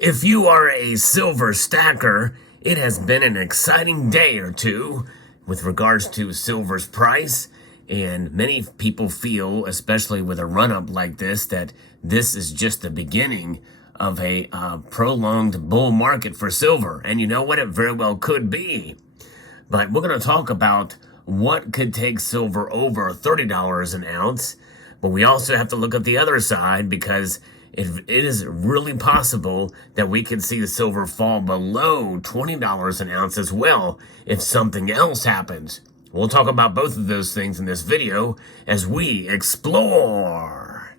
If you are a silver stacker, it has been an exciting day or two with regards to silver's price. And many people feel, especially with a run-up like this, that this is just the beginning of a prolonged bull market for silver. And you know what? It very well could be. But we're going to talk about what could take silver over $30 an ounce. But we also have to look at the other side, because it is really possible that we could see the silver fall below $20 an ounce as well if something else happens. We'll talk about both of those things in this video as we explore.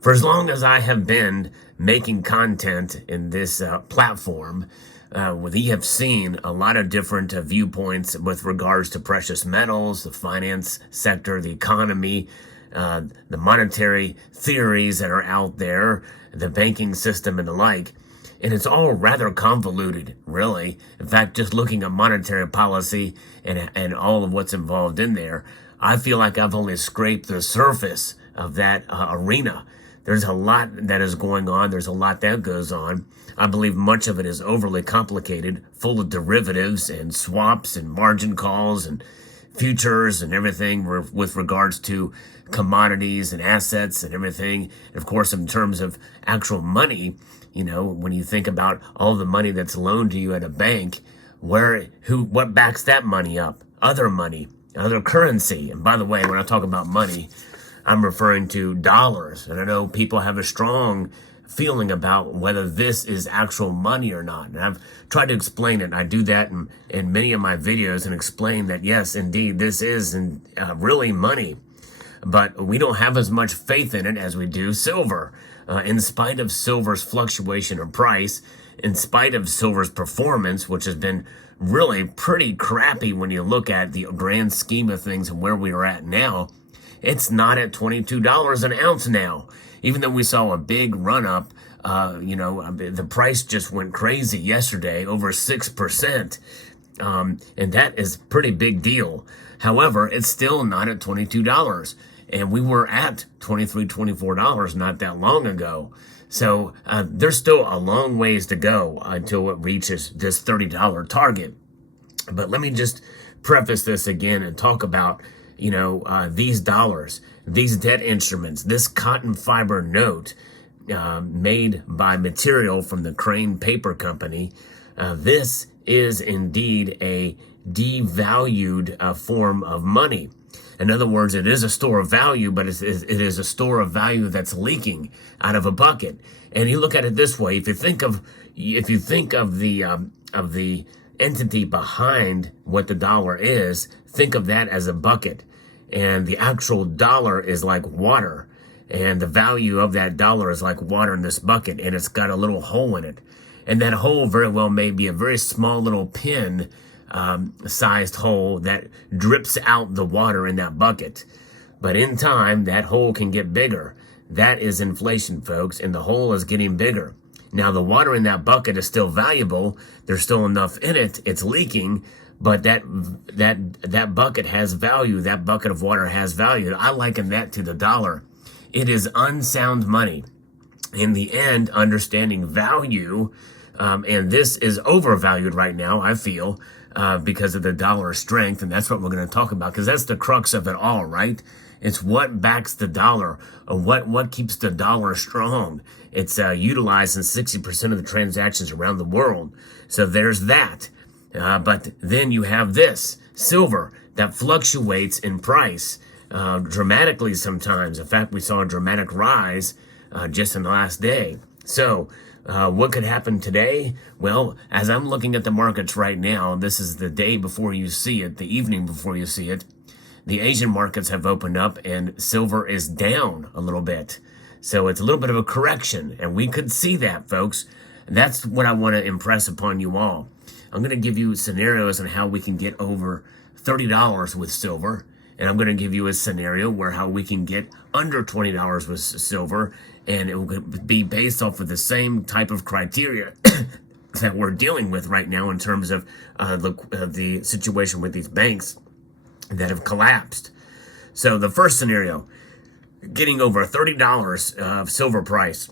For as long as I have been making content in this platform, we have seen a lot of different viewpoints with regards to precious metals, the finance sector, the economy, the monetary theories that are out there, the banking system and the like. And it's all rather convoluted, really. In fact, just looking at monetary policy and all of what's involved in there, I feel like I've only scraped the surface of that arena. There's a lot that is going on. There's a lot that goes on. I believe much of it is overly complicated, full of derivatives and swaps and margin calls and futures and everything with regards to commodities and assets and everything. And of course, in terms of actual money, you know, when you think about all the money that's loaned to you at a bank, what backs that money up? Other money, other currency. And by the way, when I talk about money, I'm referring to dollars. And I know people have a strong feeling about whether this is actual money or not. And I've tried to explain it. I do that in many of my videos and explain that, yes, indeed, this is really money. But we don't have as much faith in it as we do silver. In spite of silver's fluctuation of price, in spite of silver's performance, which has been really pretty crappy when you look at the grand scheme of things and where we are at now, it's not at $22 an ounce now. Even though we saw a big run up, the price just went crazy yesterday, over 6%. And that is a pretty big deal. However, it's still not at $22. And we were at $23, $24 not that long ago. So there's still a long ways to go until it reaches this $30 target. But let me just preface this again and talk about these dollars, these debt instruments, this cotton fiber note made by material from the Crane Paper Company. This is indeed a devalued form of money. In other words, it is a store of value, but it is a store of value that's leaking out of a bucket. And you look at it this way: if you think of the entity behind what the dollar is, think of that as a bucket, and the actual dollar is like water, and the value of that dollar is like water in this bucket, and it's got a little hole in it, and that hole very well may be a very small little pin sized hole that drips out the water in that bucket. But in time, that hole can get bigger. That is inflation, folks, and the hole is getting bigger. Now, the water in that bucket is still valuable. There's still enough in it. It's leaking, but that bucket has value. That bucket of water has value. I liken that to the dollar. It is unsound money. In the end, understanding value, and this is overvalued right now, I feel, because of the dollar strength, and that's what we're going to talk about, because that's the crux of it all, right? It's what backs the dollar, or what keeps the dollar strong. It's utilized in 60% of the transactions around the world. So there's that. But then you have this, silver, that fluctuates in price dramatically sometimes. In fact, we saw a dramatic rise just in the last day. So what could happen today? Well, as I'm looking at the markets right now, this is the day before you see it, the evening before you see it. The Asian markets have opened up and silver is down a little bit. So it's a little bit of a correction, and we could see that, folks. That's what I want to impress upon you all. I'm going to give you scenarios on how we can get over $30 with silver, and I'm going to give you a scenario where how we can get under $20 with silver, and it will be based off of the same type of criteria that we're dealing with right now in terms of the situation with these banks that have collapsed. So the first scenario, getting over $30 of silver price,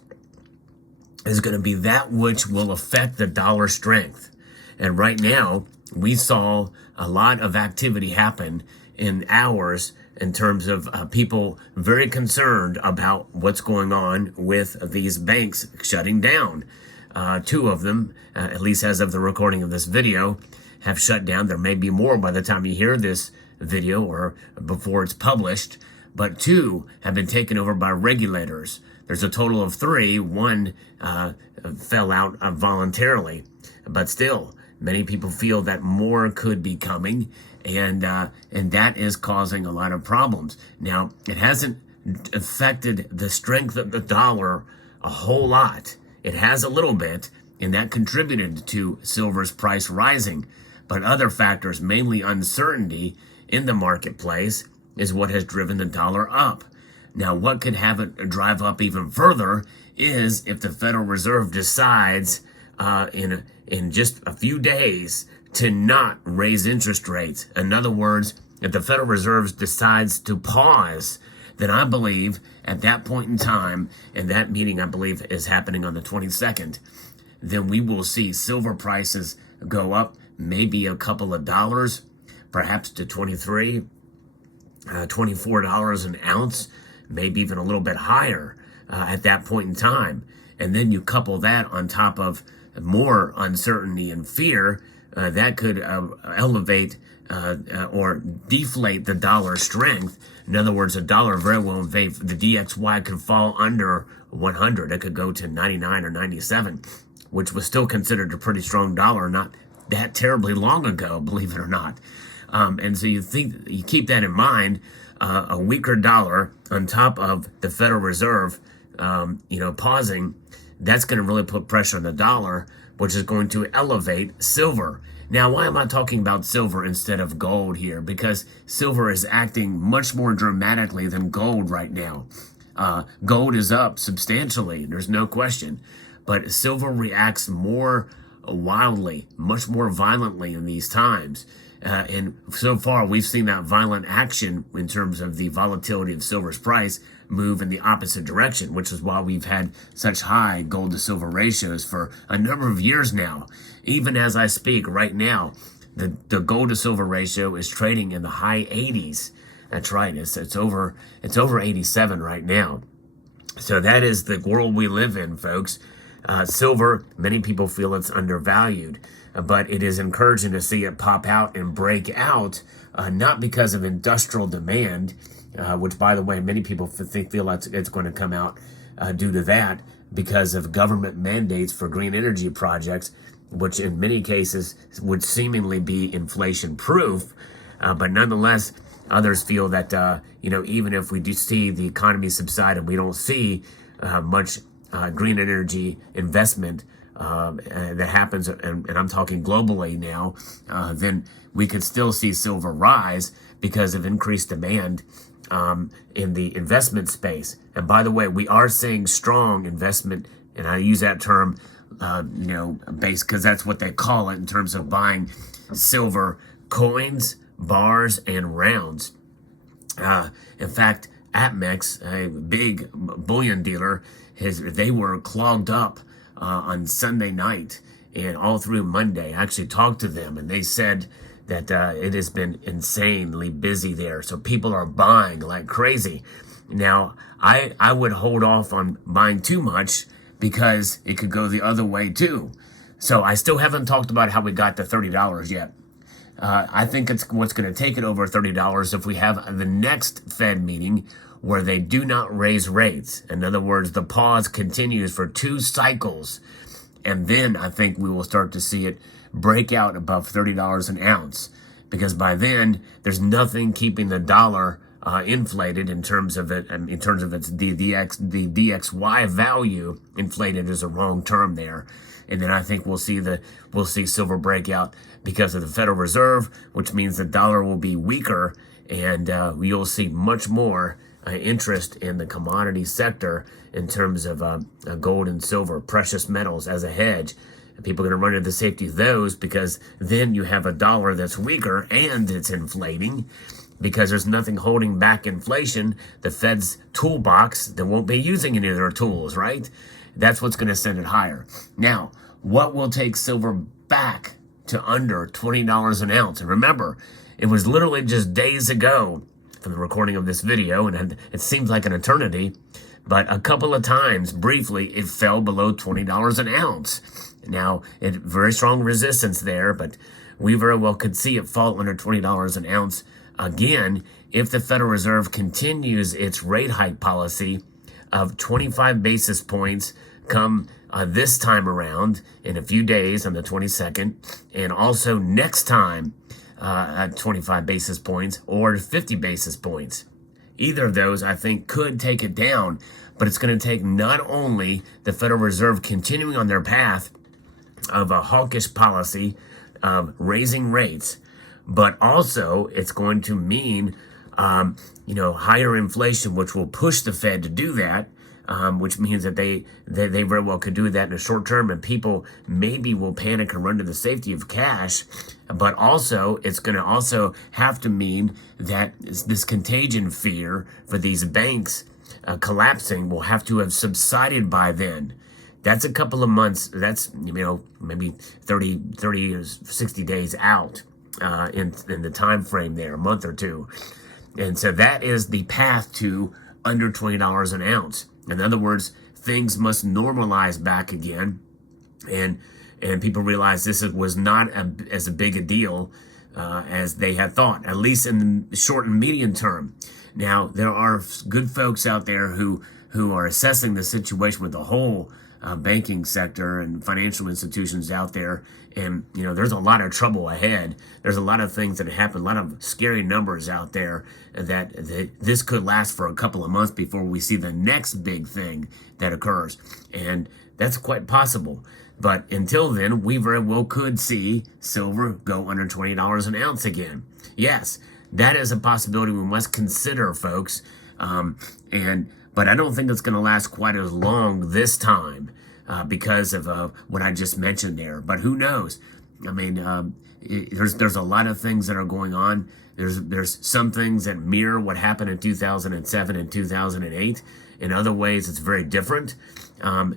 is going to be that which will affect the dollar strength. And right now, we saw a lot of activity happen in hours in terms of people very concerned about what's going on with these banks shutting down. Two of them, at least as of the recording of this video, have shut down. There may be more by the time you hear this video or before it's published, but two have been taken over by regulators. There's a total of three. One fell out voluntarily, but still, many people feel that more could be coming, and that is causing a lot of problems. Now, it hasn't affected the strength of the dollar a whole lot. It has a little bit, and that contributed to silver's price rising. But other factors, mainly uncertainty in the marketplace, is what has driven the dollar up. Now, what could have it drive up even further is if the Federal Reserve decides in just a few days to not raise interest rates. In other words, if the Federal Reserve decides to pause, then I believe at that point in time, and that meeting I believe is happening on the 22nd, then we will see silver prices go up maybe a couple of dollars, perhaps to $23, $24 an ounce, maybe even a little bit higher at that point in time. And then you couple that on top of more uncertainty and fear, that could elevate or deflate the dollar strength. In other words, the dollar very well, the DXY could fall under 100. It could go to 99 or 97, which was still considered a pretty strong dollar not that terribly long ago, believe it or not. And so you keep that in mind, a weaker dollar on top of the Federal Reserve, pausing, that's going to really put pressure on the dollar, which is going to elevate silver. Now, why am I talking about silver instead of gold here? Because silver is acting much more dramatically than gold right now. Gold is up substantially, there's no question. But silver reacts more wildly, much more violently in these times. And so far, we've seen that violent action in terms of the volatility of silver's price move in the opposite direction, which is why we've had such high gold to silver ratios for a number of years now. Even as I speak right now, the gold to silver ratio is trading in the high 80s. That's right. It's over 87 right now. So that is the world we live in, folks. Silver, many people feel it's undervalued, but it is encouraging to see it pop out and break out, not because of industrial demand, which, by the way, many people feel it's going to come out due to that, because of government mandates for green energy projects, which in many cases would seemingly be inflation-proof. But nonetheless, others feel that, even if we do see the economy subside and we don't see much green energy investment that happens, and I'm talking globally now, then we could still see silver rise because of increased demand in the investment space. And by the way, we are seeing strong investment, and I use that term, base, because that's what they call it in terms of buying silver coins, bars, and rounds. In fact, APMEX, a big bullion dealer, they were clogged up on Sunday night and all through Monday. I actually talked to them, and they said that it has been insanely busy there. So people are buying like crazy. Now, I would hold off on buying too much because it could go the other way too. So I still haven't talked about how we got to $30 yet. I think it's what's going to take it over $30 if we have the next Fed meeting where they do not raise rates. In other words, the pause continues for 2 cycles. And then I think we will start to see it break out above $30 an ounce. Because by then, there's nothing keeping the dollar inflated in terms of its the DXY value. Inflated is a wrong term there. And then I think we'll see silver break out because of the Federal Reserve, which means the dollar will be weaker, and you'll see much more interest in the commodity sector in terms of gold and silver, precious metals as a hedge. And people are going to run to the safety of those, because then you have a dollar that's weaker and it's inflating, because there's nothing holding back inflation. The Fed's toolbox, they won't be using any of their tools, right? That's what's going to send it higher. Now, what will take silver back to under $20 an ounce? And remember, it was literally just days ago from the recording of this video, and it seems like an eternity, but a couple of times, briefly, it fell below $20 an ounce. Now, very strong resistance there, but we very well could see it fall under $20 an ounce again if the Federal Reserve continues its rate hike policy of 25 basis points come this time around in a few days on the 22nd, and also next time at 25 basis points or 50 basis points. Either of those, I think, could take it down, but it's going to take not only the Federal Reserve continuing on their path of a hawkish policy of raising rates, but also it's going to mean, higher inflation, which will push the Fed to do that, which means that they very well could do that in the short term, and people maybe will panic and run to the safety of cash. But also, it's going to also have to mean that this contagion fear for these banks collapsing will have to have subsided by then. That's a couple of months. That's, maybe 30 or 60 days out in the time frame there, a month or two. And so that is the path to under $20 an ounce. In other words, things must normalize back again, and people realize this was not as big a deal as they had thought, at least in the short and medium term. Now, there are good folks out there who are assessing the situation with the whole banking sector and financial institutions out there, and there's a lot of trouble ahead. There's a lot of things that happen, a lot of scary numbers out there that this could last for a couple of months before we see the next big thing that occurs, and that's quite possible. But until then, we very well could see silver go under $20 an ounce again. Yes, that is a possibility we must consider, folks, but I don't think it's going to last quite as long this time because of what I just mentioned there. But who knows? I mean, there's a lot of things that are going on. There's some things that mirror what happened in 2007 and 2008. In other ways, it's very different.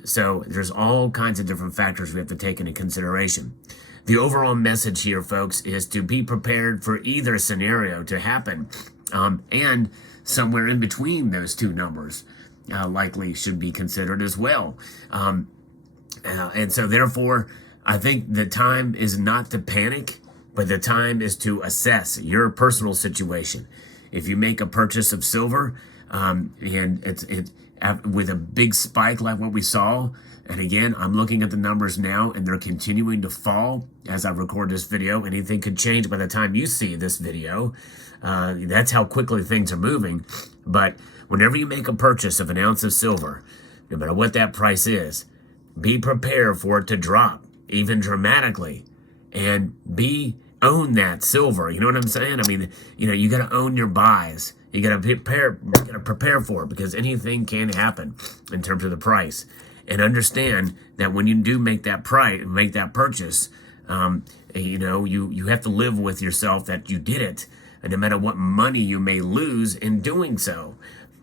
So there's all kinds of different factors we have to take into consideration. The overall message here, folks, is to be prepared for either scenario to happen, and somewhere in between those two numbers likely should be considered as well. And so therefore, I think the time is not to panic, but the time is to assess your personal situation. If you make a purchase of silver, and it's with a big spike like what we saw, and again, I'm looking at the numbers now, and they're continuing to fall as I record this video. Anything could change by the time you see this video. That's how quickly things are moving. But whenever you make a purchase of an ounce of silver, no matter what that price is, be prepared for it to drop, even dramatically, and own that silver. You know what I'm saying? I mean, you got to own your buys. You got to prepare for it, because anything can happen in terms of the price. And understand that when you do make that purchase, you have to live with yourself that you did it, and no matter what money you may lose in doing so,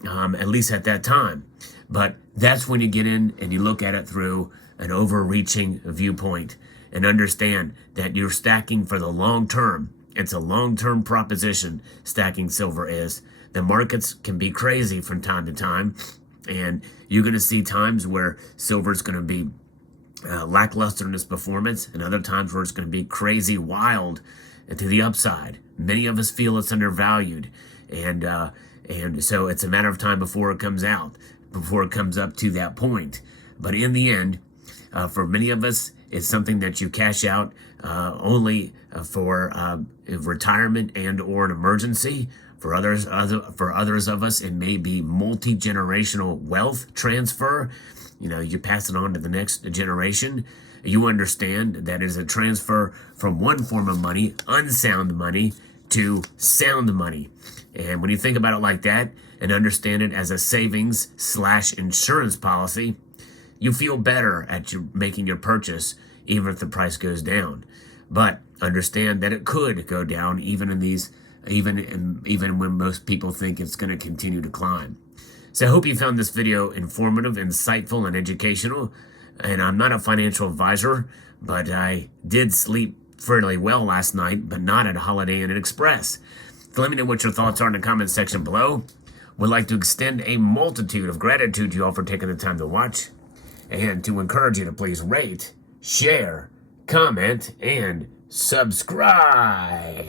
at least at that time. But that's when you get in and you look at it through an overreaching viewpoint and understand that you're stacking for the long term. It's a long-term proposition, stacking silver is. The markets can be crazy from time to time, and you're going to see times where silver is going to be lackluster in its performance, and other times where it's going to be crazy wild and to the upside. Many of us feel it's undervalued, and so it's a matter of time before it comes up to that point. But in the end, for many of us, it's something that you cash out only for retirement and or an emergency. For others of us, it may be multi-generational wealth transfer. You pass it on to the next generation. You understand that it is a transfer from one form of money, unsound money, to sound money. And when you think about it like that and understand it as a savings/insurance policy, you feel better at making your purchase even if the price goes down. But understand that it could go down even when most people think it's going to continue to climb. So I hope you found this video informative, insightful, and educational. And I'm not a financial advisor, but I did sleep fairly well last night, but not at Holiday Inn Express. So let me know what your thoughts are in the comment section below. Would like to extend a multitude of gratitude to you all for taking the time to watch, and to encourage you to please rate, share, comment, and subscribe.